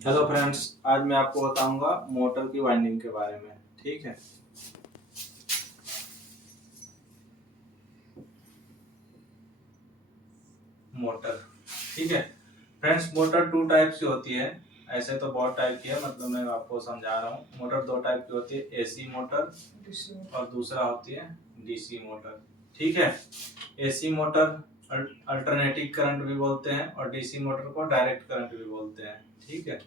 Hello friends, आज मैं आपको बताऊंगा मोटर की वाइंडिंग के बारे में। ठीक है। मोटर, ठीक है फ्रेंड्स। मोटर टू टाइप की होती है। ऐसे तो बहुत टाइप की है, मतलब मैं आपको समझा रहा हूँ। मोटर दो टाइप की होती है, एसी मोटर और दूसरा होती है डीसी मोटर। ठीक है। एसी मोटर अल्टरनेटिंग करंट भी बोलते हैं और डीसी मोटर को डायरेक्ट करंट भी बोलते हैं। ठीक है।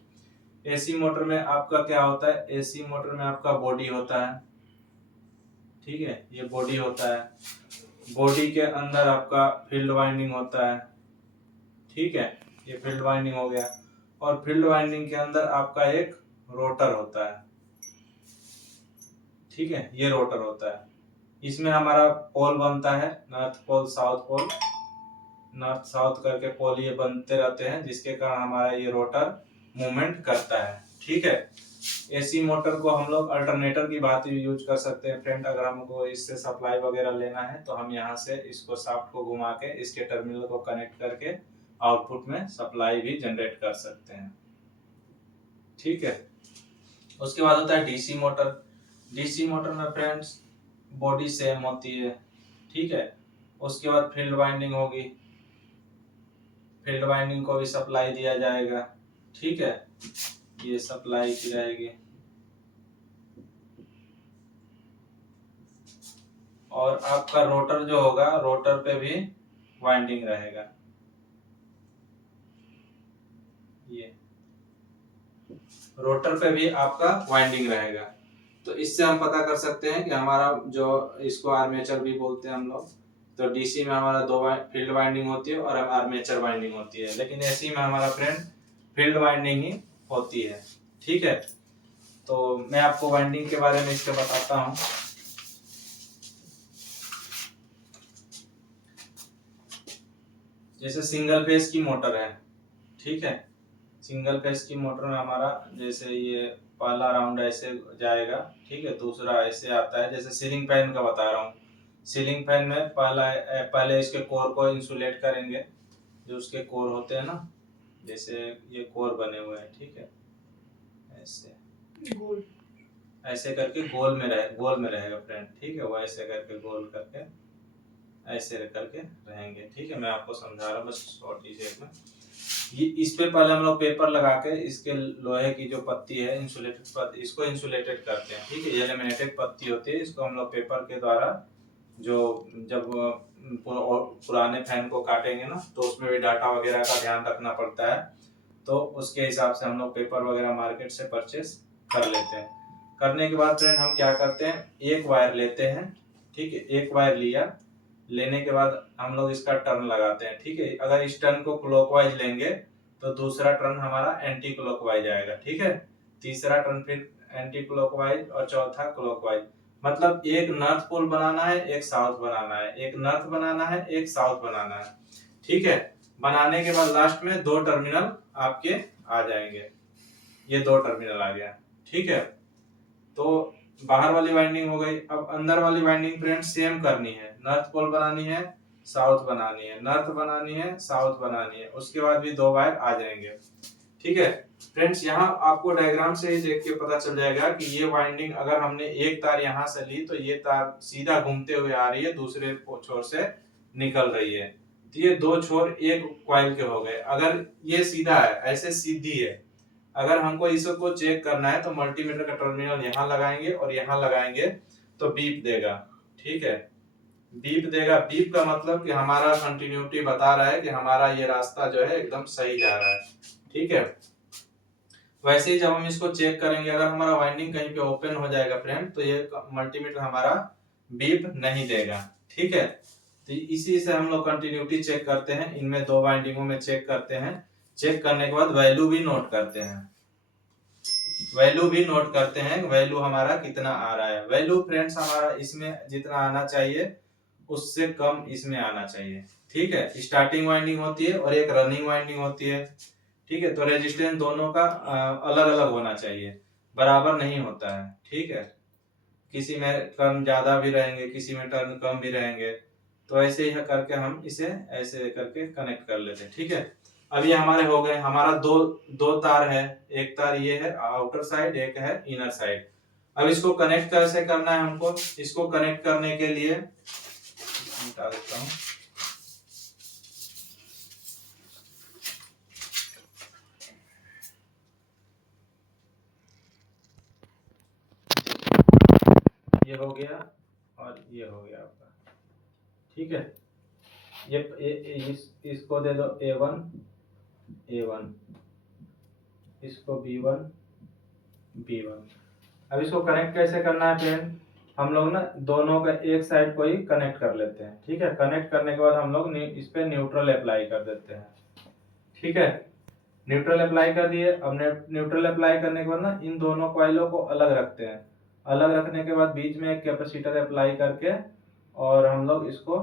एसी मोटर में आपका क्या होता है? एसी मोटर में आपका बॉडी होता है। ठीक है, ये बॉडी होता है। बॉडी के अंदर आपका फील्ड वाइंडिंग होता है। ठीक है, ये फील्ड वाइंडिंग हो गया। और फील्ड वाइंडिंग के अंदर आपका एक रोटर होता है। ठीक है, ये रोटर होता है। इसमें हमारा पोल बनता है, north pole south pole. North south करके पोल ये बनते रहते हैं, जिसके कारण हमारा ये रोटर मूवमेंट करता है। ठीक है। एसी मोटर को हम लोग अल्टरनेटर की बात यूज कर सकते हैं फ्रेंड। अगर हमको इससे सप्लाई वगैरह लेना है तो हम यहाँ से इसको शाफ्ट को घुमा के इसके टर्मिनल को कनेक्ट करके आउटपुट में सप्लाई भी जनरेट कर सकते हैं। ठीक है। उसके बाद होता है डीसी मोटर। डीसी मोटर में फ्रेंड्स बॉडी सेम होती है। ठीक है। उसके बाद फील्ड वाइंडिंग होगी, फील्ड वाइंडिंग को भी सप्लाई दिया जाएगा। ठीक है, ये सप्लाई की जाएगी। और आपका रोटर जो होगा, रोटर पे भी वाइंडिंग रहेगा। ये रोटर पे भी आपका वाइंडिंग रहेगा। तो इससे हम पता कर सकते हैं कि हमारा जो, इसको आर्मेचर भी बोलते हैं हम लोग। तो डीसी में हमारा दो फील्ड वाइंडिंग होती है और आर्मेचर वाइंडिंग होती है, लेकिन एसी में हमारा फ्रेंड फील्ड वाइंडिंग ही होती है। ठीक है। तो मैं आपको वाइंडिंग के बारे में इसके बताता हूँ। जैसे सिंगल फेज की मोटर है। ठीक है। सिंगल फेज की मोटर में हमारा जैसे ये पहला राउंड ऐसे जाएगा। ठीक है, दूसरा ऐसे आता है। जैसे सीलिंग फैन का बता रहा हूँ। सीलिंग फैन में पहले इसके कोर को इंसुलेट करेंगे। जो उसके कोर होते हैं ना, जैसे ये कोर बने हुए हैं। ठीक है, ऐसे गोल, ऐसे करके गोल में रहेगा फ्रेंड। ठीक है, वो ऐसे करके गोल करके ऐसे करके रहेंगे। ठीक है, मैं आपको समझा रहा हूँ बस छोटी सी में। ये इस पे पहले हम लोग पेपर लगा के इसके लोहे की जो पत्ती है, इंसुलेटेड पत्ती, इसको इंसुलेटेड करते हैं। ठीक है, ये लेमिनेटेड पत्ती होती है, इसको हम लोग पेपर के द्वारा, जो जब पुराने फैन को काटेंगे ना, तो उसमें भी डाटा वगैरह का ध्यान रखना पड़ता है। तो उसके हिसाब से हम लोग पेपर वगैरह मार्केट से परचेस कर लेते हैं। करने के बाद फ्रेंड हम क्या करते हैं, एक वायर लेते हैं। ठीक है, एक वायर लिया, लेने के बाद हम लोग इसका टर्न लगाते हैं। ठीक है, अगर इस टर्न को क्लॉकवाइज लेंगे तो दूसरा टर्न हमारा एंटी क्लॉकवाइज आएगा। ठीक है, तीसरा टर्न फिर एंटी क्लॉकवाइज और चौथा क्लॉकवाइज। मतलब एक नॉर्थ पोल बनाना है, एक साउथ बनाना है, एक नॉर्थ बनाना है, एक साउथ बनाना है। ठीक है, बनाने के बाद लास्ट में दो टर्मिनल आपके आ जाएंगे। ये दो टर्मिनल आ गया। ठीक है, तो बाहर वाली वाइंडिंग हो गई। अब अंदर वाली वाइंडिंग फ्रेंड सेम करनी है। नॉर्थ पोल बनानी है, साउथ बनानी है, नॉर्थ बनानी है, साउथ बनानी है। उसके बाद भी दो वायर आ जाएंगे। ठीक है फ्रेंड्स, यहाँ आपको डायग्राम से ही देख के पता चल जाएगा कि ये वाइंडिंग अगर हमने एक तार यहाँ से ली तो ये तार सीधा घूमते हुए आ रही है, दूसरे छोर से निकल रही है। तो ये दो छोर एक कॉइल के हो गए। अगर ये सीधा है, ऐसे सीधी है, अगर हमको इसको चेक करना है तो मल्टीमीटर का टर्मिनल यहाँ लगाएंगे और यहाँ लगाएंगे तो बीप देगा। ठीक है, बीप देगा। बीप का मतलब कि हमारा कंटिन्यूटी बता रहा है कि हमारा ये रास्ता जो है एकदम सही जा रहा है। ठीक है, वैसे ही जब हम इसको चेक करेंगे, अगर हमारा वाइंडिंग कहीं पे ओपन हो जाएगा फ्रेंड, तो ये मल्टीमीटर हमारा बीप नहीं देगा। ठीक है, तो इसी से हम लोग कंटिन्यूटी चेक करते हैं। इनमें दो वाइंडिंगों में चेक करते हैं। चेक करने के बाद वैल्यू भी नोट करते हैं। वैल्यू भी नोट करते हैं, वैल्यू हमारा कितना आ रहा है। वैल्यू फ्रेंड्स हमारा इसमें जितना आना चाहिए उससे कम इसमें आना चाहिए। ठीक है, स्टार्टिंग वाइंडिंग होती है और एक रनिंग वाइंडिंग होती है। ठीक है, तो रेजिस्टेंस दोनों का अलग अलग होना चाहिए, बराबर नहीं होता है। ठीक है, किसी में टर्न ज्यादा भी रहेंगे, किसी में टर्न कम भी रहेंगे। तो ऐसे ही करके हम इसे ऐसे करके कनेक्ट कर लेते हैं। ठीक है, अब ये हमारे हो गए, हमारा दो दो तार है, एक तार ये है आउटर साइड, एक है इनर साइड। अब इसको कनेक्ट कैसे करना है हमको, इसको कनेक्ट करने के लिए निकाल देता हूँ। ये हो गया और ये हो गया आपका, ठीक है। इसको दे दो A1, इसको B1, अब इसको कनेक्ट कैसे करना है फ्रेंड, हम लोग ना दोनों का एक साइड को ही कनेक्ट कर लेते हैं, ठीक है। कनेक्ट करने के बाद हम लोग इस पे न्यूट्रल अप्लाई कर देते हैं, ठीक है। न्यूट्रल अप्लाई कर दिए। अब न्यूट्रल अप्लाई करने के बाद ना इन दोनों कॉइलों को अलग रखते हैं। अलग रखने के बाद बीच में एक कैपेसिटर अप्लाई करके और हम लोग इसको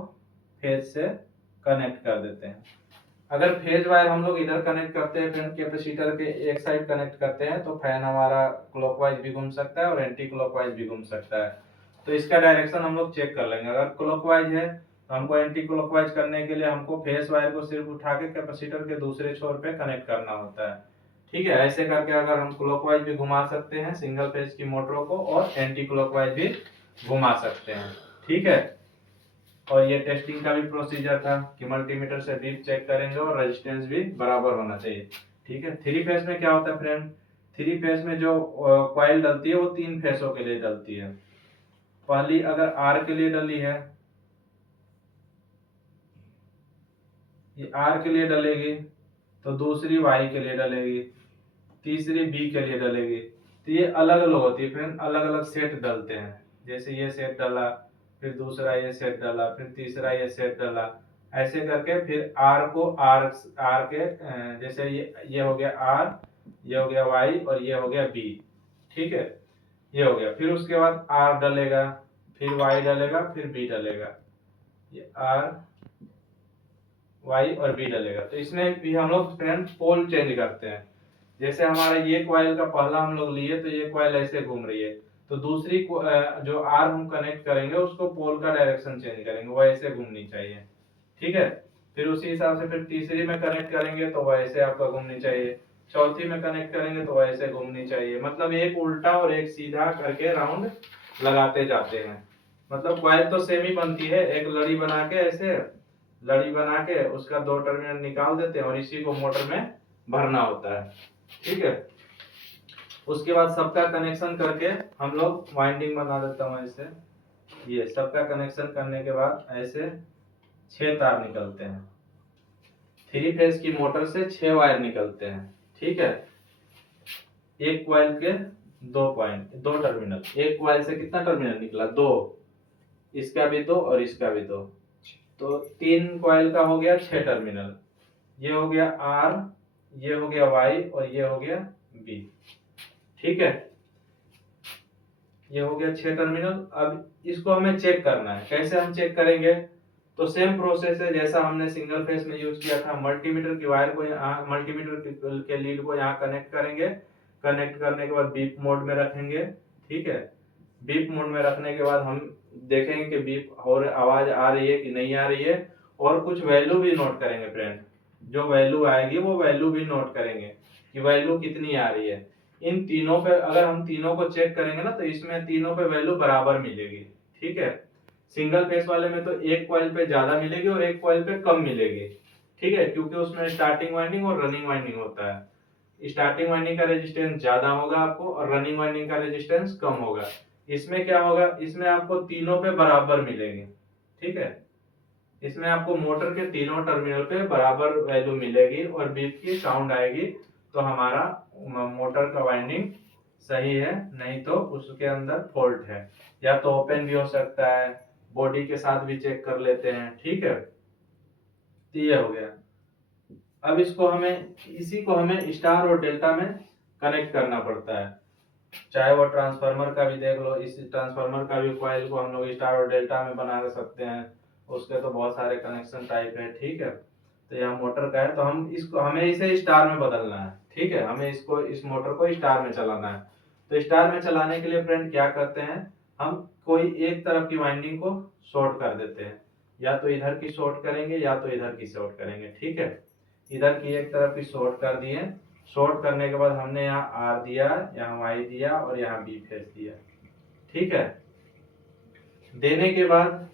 फेज से कनेक्ट कर देते हैं। अगर फेज वायर हम लोग इधर कनेक्ट करते हैं, फैन कैपेसिटर के एक साइड कनेक्ट करते हैं, तो फैन हमारा क्लॉकवाइज भी घूम सकता है और एंटी क्लॉकवाइज भी घूम सकता है। तो इसका डायरेक्शन हम लोग चेक कर लेंगे। अगर क्लॉकवाइज है तो हमको एंटी क्लॉकवाइज करने के लिए हमको फेज वायर को सिर्फ उठा के कैपेसिटर के दूसरे छोर पे कनेक्ट करना होता है, ठीक है। ऐसे करके अगर हम क्लॉकवाइज भी घुमा सकते हैं सिंगल फेज की मोटरों को और एंटी क्लॉकवाइज भी घुमा सकते हैं, ठीक है। और ये टेस्टिंग का भी प्रोसीजर था कि मल्टीमीटर से बीप चेक करेंगे और रेजिस्टेंस भी बराबर होना चाहिए, ठीक है। थ्री फेज में क्या होता है फ्रेंड, थ्री फेज में जो कॉइल डलती है वो तीन फेसों के लिए डलती है। पहली अगर आर के लिए डली है, ये आर के लिए डलेगी, तो दूसरी वाई के लिए डलेगी, तीसरी बी के लिए डलेगी। तो ये अलग अलग होती है फ्रेंड, अलग अलग सेट डलते हैं। जैसे ये सेट डला, फिर दूसरा ये सेट डला, फिर तीसरा ये सेट डला, ऐसे करके फिर आर को आर आर के जैसे ये हो गया आर, ये हो गया वाई और ये हो गया बी, ठीक है। ये हो गया, फिर उसके बाद आर डलेगा, फिर वाई डलेगा, फिर बी डलेगा, ये आर वाई और बी डलेगा। तो इसमें भी हम लोग फ्रेंड पोल चेंज करते हैं। जैसे हमारा ये कॉइल का पहला हम लोग लिए तो ये कॉइल ऐसे घूम रही है, तो दूसरी जो आर हम कनेक्ट करेंगे उसको पोल का डायरेक्शन चेंज करेंगे, वो ऐसे घूमनी चाहिए, ठीक है। फिर उसी हिसाब से फिर तीसरी में कनेक्ट करेंगे तो वैसे आपका घूमनी चाहिए, चौथी में कनेक्ट करेंगे तो वैसे घूमनी चाहिए। मतलब एक उल्टा और एक सीधा करके राउंड लगाते जाते हैं। मतलब कॉइल तो सेम ही बनती है, एक लड़ी बना के ऐसे लड़ी बना के उसका दो टर्मिनल निकाल देते हैं और इसी को मोटर में भरना होता है, ठीक है। उसके बाद सबका कनेक्शन करके हम लोग वाइंडिंग बना देता हूँ ऐसे। ये सबका कनेक्शन करने के बाद ऐसे 6 तार निकलते हैं। थ्री फेज की मोटर से 6 वायर निकलते हैं, ठीक है। एक कॉइल के दो टर्मिनल, एक कॉइल से कितना टर्मिनल निकला, दो, इसका भी दो और इसका भी दो, तो तीन कॉइल का हो गया 6 टर्मिनल। ये हो गया आर, ये हो गया वाई और ये हो गया बी, ठीक है। ये हो गया 6 टर्मिनल। अब इसको हमें चेक करना है, कैसे हम चेक करेंगे, तो सेम प्रोसेस है जैसा हमने सिंगल फेज में यूज किया था। मल्टीमीटर की वायर को यहाँ, मल्टीमीटर के लीड को यहाँ कनेक्ट करेंगे। कनेक्ट करने के बाद बीप मोड में रखेंगे, ठीक है। बीप मोड में रखने के बाद हम देखेंगे कि बीप और आवाज आ रही है कि नहीं आ रही है, और कुछ वैल्यू भी नोट करेंगे फ्रेंड। जो वैल्यू आएगी वो वैल्यू भी नोट करेंगे कि वैल्यू कितनी आ रही है। इन तीनों पे अगर हम तीनों को चेक करेंगे ना तो इसमें तीनों पे वैल्यू बराबर मिलेगी, ठीक है। सिंगल फेस वाले में तो एक कॉइल पे ज्यादा मिलेगी और एक कॉइल पे कम मिलेगी, ठीक है, क्योंकि उसमें स्टार्टिंग वाइंडिंग और रनिंग वाइंडिंग होता है। स्टार्टिंग वाइंडिंग का रेजिस्टेंस ज्यादा होगा आपको और रनिंग वाइंडिंग का रेजिस्टेंस कम होगा। इसमें क्या होगा, इसमें आपको तीनों पे बराबर मिलेगी, ठीक है। इसमें आपको मोटर के तीनों टर्मिनल पे बराबर वैल्यू मिलेगी और बीप की साउंड आएगी, तो हमारा मोटर का वाइंडिंग सही है, नहीं तो उसके अंदर फॉल्ट है। या तो ओपन भी हो सकता है, बॉडी के साथ भी चेक कर लेते हैं, ठीक है। तो ये हो गया। अब इसी को हमें स्टार और डेल्टा में कनेक्ट करना पड़ता है। चाहे वो ट्रांसफार्मर का भी देख लो, इस ट्रांसफार्मर का भी कॉइल को हम लोग स्टार और डेल्टा में बना सकते हैं। उसके तो बहुत सारे कनेक्शन टाइप है, ठीक है। तो यहाँ मोटर का है तो हमें इसे स्टार में बदलना है, ठीक है। हमें इस मोटर को स्टार में चलाना है। तो स्टार में चलाने के लिए फ्रेंड क्या करते हैं, हम कोई एक तरफ की वाइंडिंग को शॉर्ट कर देते हैं। या तो इधर की शॉर्ट करेंगे या तो इधर की शॉर्ट करेंगे, ठीक है। इधर की एक तरफ की शॉर्ट कर दिए। शॉर्ट करने के बाद हमने यहाँ आर दिया, यहाँ वाई दिया और यहाँ बी फेस दिया। ठीक है, देने के बाद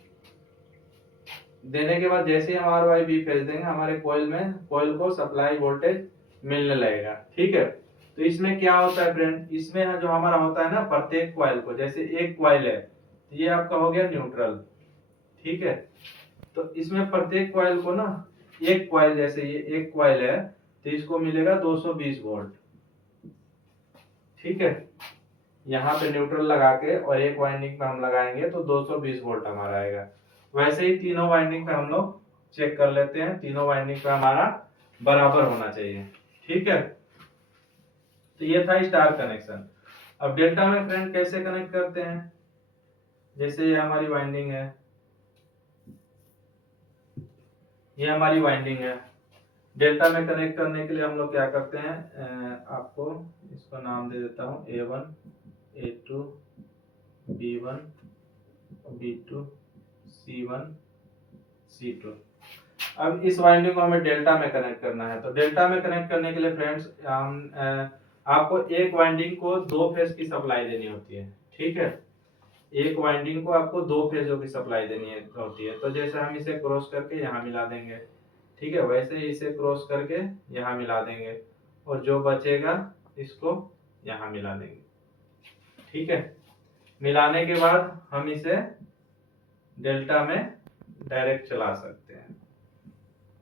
जैसे ही हम आर वाई बी फेस देंगे, हमारे कोयल को सप्लाई वोल्टेज मिलने लगेगा। ठीक है, तो इसमें क्या होता है फ्रेंड, इसमें जो हमारा होता है ना, प्रत्येक कॉइल को, जैसे एक कॉइल है तो ये आपका हो गया न्यूट्रल। ठीक है, तो इसमें प्रत्येक कॉइल को ना, एक कॉइल, जैसे ये एक कॉइल है तो इसको मिलेगा 220 वोल्ट। ठीक है, यहाँ पे न्यूट्रल लगा के और एक वाइंडिंग पे हम लगाएंगे तो 220 वोल्ट हमारा आएगा। वैसे ही तीनों वाइंडिंग पे हम लोग चेक कर लेते हैं, तीनों वाइंडिंग पे हमारा बराबर होना चाहिए। ठीक है, तो ये था स्टार कनेक्शन। अब डेल्टा में फ्रेंड कैसे कनेक्ट करते हैं, जैसे ये हमारी वाइंडिंग है, ये हमारी वाइंडिंग है। डेल्टा में कनेक्ट करने के लिए हम लोग क्या करते हैं, आपको इसको नाम दे देता हूँ A1, A2, B1, B2, C1, C2। अब इस वाइंडिंग को हमें डेल्टा में कनेक्ट करना है, तो डेल्टा में कनेक्ट करने के लिए फ्रेंड्स हम आपको एक वाइंडिंग को 2 फेज की सप्लाई देनी होती है। ठीक है, एक वाइंडिंग को आपको 2 फेजों की सप्लाई देनी होती है। तो जैसे हम इसे क्रॉस करके यहाँ मिला देंगे, ठीक है, वैसे ही इसे क्रॉस करके यहाँ मिला देंगे और जो बचेगा इसको यहाँ मिला देंगे। ठीक है, मिलाने के बाद हम इसे डेल्टा में डायरेक्ट चला सकते हैं।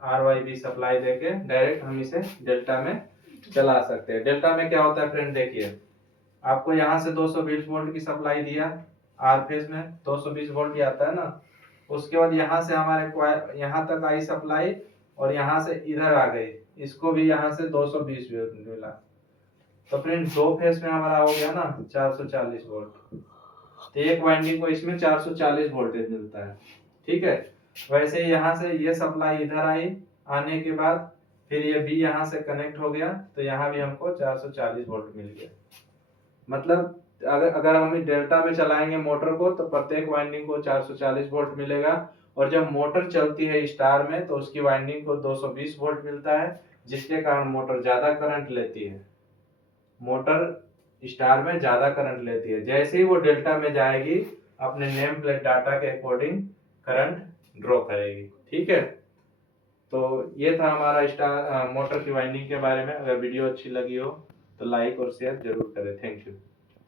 आर वाई बी सप्लाई देके डायरेक्ट हम इसे डेल्टा में चला सकते हैं। डेल्टा में क्या होता है फ्रेंड, देखिए आपको यहाँ से 220 वोल्ट की सप्लाई दिया, आर फेज में 220 वोल्ट ही आता है ना। उसके बाद यहाँ से हमारे यहाँ तक आई सप्लाई और यहाँ से इधर आ गई, इसको भी यहाँ से 220 वोल्ट मिला। तो फ्रेंड 2 फेज में हमारा हो गया ना 440 वोल्ट। तो एक वाइंडिंग को इसमें 440 वोल्टेज मिलता है। ठीक है, वैसे ही यहाँ से ये सप्लाई इधर आई, आने के बाद फिर ये बी यहाँ से कनेक्ट हो गया तो यहाँ भी हमको 440 वोल्ट मिल गया। मतलब अगर हम डेल्टा में चलाएंगे मोटर को तो प्रत्येक वाइंडिंग को 440 वोल्ट मिलेगा, और जब मोटर चलती है स्टार में तो उसकी वाइंडिंग को 220 वोल्ट मिलता है, जिसके कारण मोटर ज्यादा करंट लेती है। मोटर स्टार में ज्यादा करंट लेती है, जैसे ही वो डेल्टा में जाएगी अपने नेम प्लेट डाटा के अकॉर्डिंग करंट ड्रॉ करेगी। ठीक है, तो ये था हमारा स्टार मोटर की वाइंडिंग के बारे में। अगर वीडियो अच्छी लगी हो तो लाइक और शेयर जरूर करें। Thank you.